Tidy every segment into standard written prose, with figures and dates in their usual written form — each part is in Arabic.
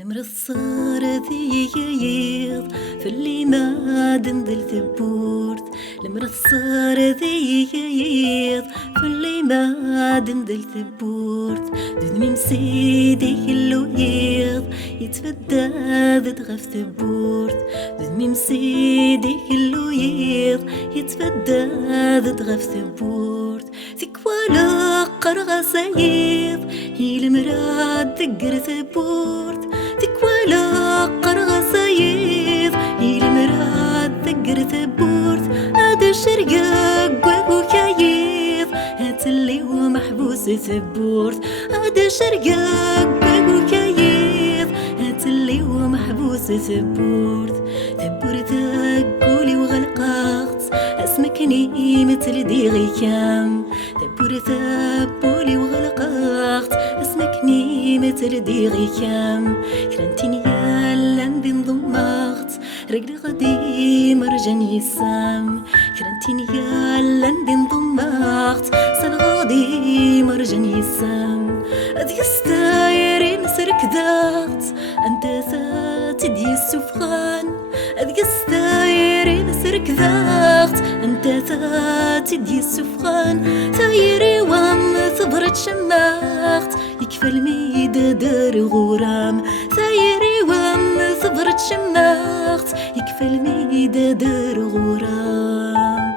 المرصار ذييض في اللي ما دنذل ثبورت. المرصار ذييض في اللي ما دنذل ثبورت. دنمي مسيدي كلو يض يتفدى ذد غف ثبورت. دنمي مسيدي كلو يض يتفدى ذد غف ثبورت. ثكوالا قرغة سيض هي المراد ذقر ثبورت. تكوالا قرغة سيض هي المراد ذقر ثبورت. هذا الشرقاق وهو كايض هات اللي هو محبوس ثبورت. هذا الشرقاق وهو كايض هات اللي هو محبوس ثبورت. ثبورت قولي وغلقات اسمكني مثل ديغي كام. ثبورت بولي وغلقات اسمكني مثل ديغي كام. كرنتيني يالا ندي نضمغت رجلي غدي مرجان يسام. كرنتيني يالا ندي نضمغت سال غادي مرجان يسام. أذي ستايري مسرك ذات أنت ثاتدي السفغان. أذي ستايري مسرك ذات أنت ثاتدي السفغان. ثايري وام ثبرت شماخت يكفى الميدة دار غرام. ثايري وام ثبرت شماخت يكفى الميدة دار غرام.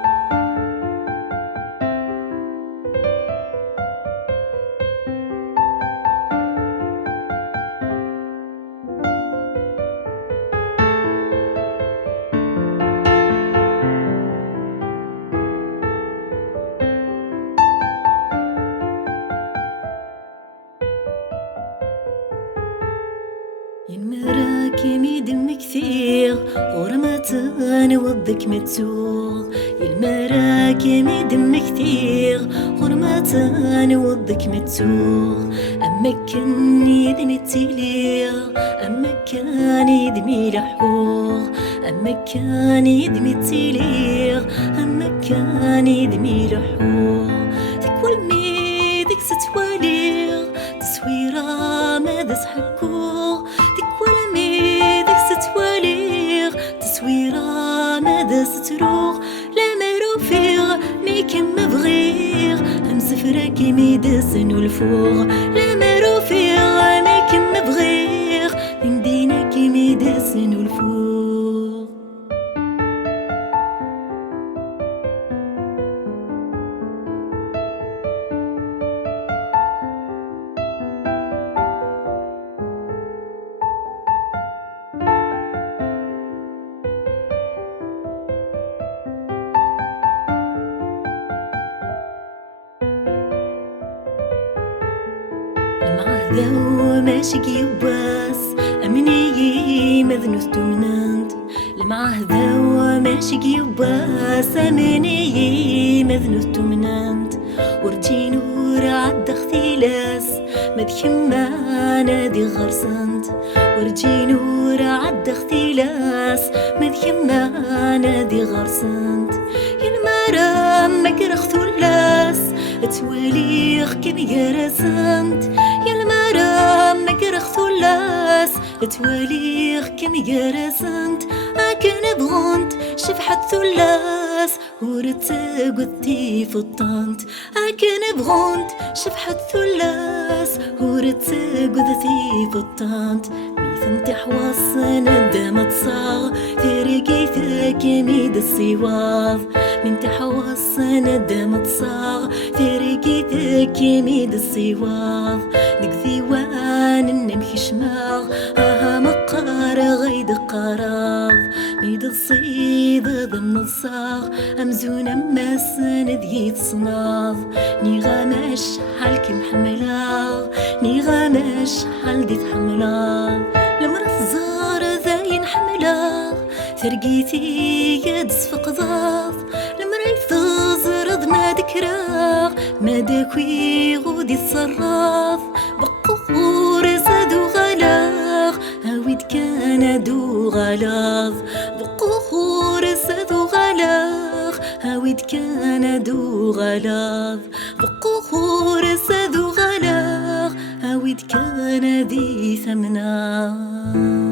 المراكمي دم كثير غرمتان وضك متسوغ. المراكمي دم كثير غرمتان وضك متسوغ. أما كان يدمي التليغ أما كان يدمي لحوغ. أما كان يدمي التليغ أما كان يدمي لحوغ. ذيك والمي ذيك ستواليغ تصويرة ماذا سحكوغ. ذيك والمي ذيك ستواليغ تصويرة ماذا ستروغ. لا مروفيغ ميكم مبغيغ هم سفراكي ميدسن والفوغ. لا مروفيغ ميكم مبغيغ من ديناكي ميدسن والفوغ. المعهدة وماشي يباس أمني مذنوث تمنانت. المعهدة وماشي يباس أمني مذنوث تمنانت. ورجين ورعد اختلاس مدخما نادي غرسنت. ورجين ورعد اختلاس مدخما نادي غرسنت. المرام مقرخ ثلاس تواليخ كم يرسنت. يا المرام مقرخ ثلاث تواليخ كم يرسنت. أكن بغنت شفحة ثلاث ورتقدتي فطنت. أكن بغنت شفحة ثلاث ورتقدتي فطنت. ميثنتي حواصنا دامت صاغ ترقي ثاكي ميد السواض. من تحوصنا دامت صاغ ترقي ثاكي ميد السواض. نكذي وان نمشي شماغ مقار غيد قراض. ميد الصيد ضمن الصاغ أمزون ماسن ذيت صناض. نيغامش حالك محملاغ نيغامش حال ديت حملاغ. المرض زار ذاين حملاغ ثرقيتي يد سفقضاض. المريث زرض ما ذكراغ ما داكوي غودي الصراض. بقور سادو غلاغ هاويد كان دو غلاظ. بقور سادو غلاغ هاويد كان دو غلاظ. بقور سادو غلاغ هاويد كان أنا ذي ثمنا